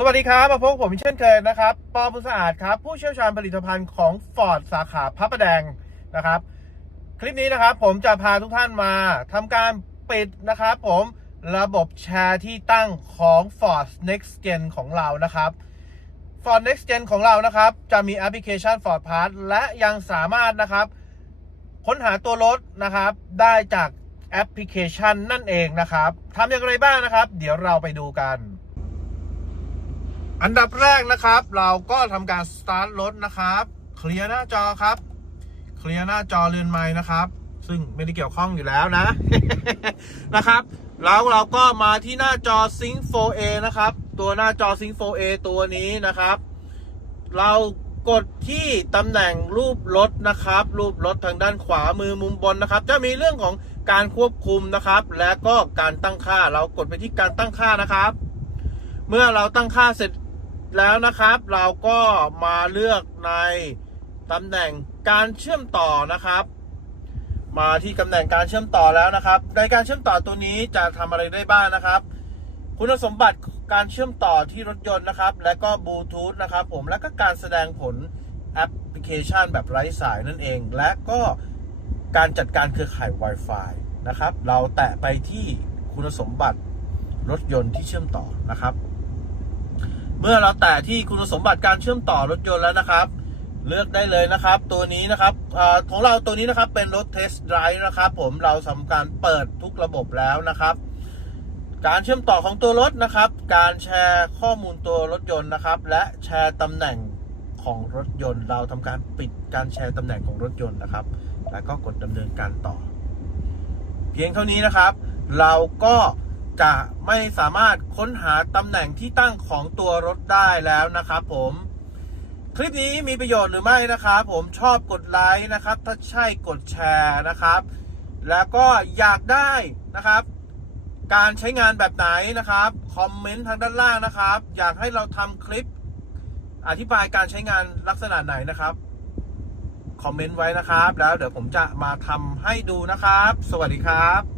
สวัสดีครับ มาพบกับผมเช่นเคยนะครับปอบุญสะอาดครับ ผู้เชี่ยวชาญผลิตภัณฑ์ของ Ford สาขาพระประแดงนะครับ คลิปนี้นะครับผมจะพาทุกท่านมาทำการปิดนะครับ ผมระบบแชร์ที่ตั้งของ Ford Next Gen ของเรานะครับ Ford Next Gen ของเรานะครับ จะมีแอปพลิเคชัน Ford Pass และยังสามารถนะครับ ค้นหาตัวรถนะครับ ได้จากแอปพลิเคชันนั่นเองนะครับทำอย่างไรบ้างนะครับ เดี๋ยวเราไปดูกัน อันดับแรกนะครับ เราก็ทำการสตาร์ทรถนะครับ เคลียร์หน้าจอครับ เคลียร์หน้าจอเรือนไม้นะครับ ซึ่งไม่ได้เกี่ยวข้องอยู่แล้วนะนะครับ แล้วเราก็มาที่หน้าจอ Sync 4A นะครับ ตัวหน้าจอ Sync 4A ตัวนี้นะครับ เรากดที่ตำแหน่งรูปรถนะครับ รูปรถทางด้านขวามือมุมบนนะครับ จะมีเรื่องของการควบคุมนะครับ และก็การตั้งค่า เรากดไปที่การตั้งค่านะครับ เมื่อเราตั้งค่าเสร็จ แล้วนะครับ เราก็มาเลือกในตำแหน่งการเชื่อมต่อนะครับ มาที่ตำแหน่งการเชื่อมต่อแล้วนะครับ ในการเชื่อมต่อตัวนี้จะทำอะไรได้บ้างนะครับคุณสมบัติการเชื่อมต่อที่รถยนต์นะครับ และก็บลูทูธนะครับผมและก็การแสดงผลแอปพลิเคชันแบบไร้สายนั่นเอง และก็การจัดการเครือข่าย Wi-Fi นะครับ เราแตะไปที่คุณสมบัติรถยนต์ที่เชื่อมต่อนะครับ เมื่อเราแตะที่คุณสมบัติการเชื่อมต่อรถยนต์แล้วนะครับ เลือกได้เลยนะครับ ตัวนี้นะครับอของเราตัวนี้นะครับเป็นรถเทสต์ไดรฟ์นะครับ ผมเราทำการเปิดทุกระบบแล้วนะครับ การเชื่อมต่อของตัวรถนะครับ การแชร์ข้อมูลตัวรถยนต์นะครับ และแชร์ตำแหน่งของรถยนต์ เราทำการปิดการแชร์ตำแหน่งของรถยนต์นะครับ แล้วก็กดดำเนินการต่อ เพียงเท่านี้นะครับ เราก็ จะไม่สามารถค้นหาตำแหน่งที่ตั้งของตัวรถได้แล้วนะครับผมคลิปนี้มีประโยชน์หรือไม่นะครับผมชอบกดไลค์นะครับ ถ้าใช่กดแชร์นะครับ แล้วก็อยากได้นะครับ การใช้งานแบบไหนนะครับคอมเมนต์ทางด้านล่างนะครับ อยากให้เราทำคลิป อธิบายการใช้งานลักษณะไหนนะครับคอมเมนต์ไว้นะครับ แล้วเดี๋ยวผมจะมาทำให้ดูนะครับ สวัสดีครับ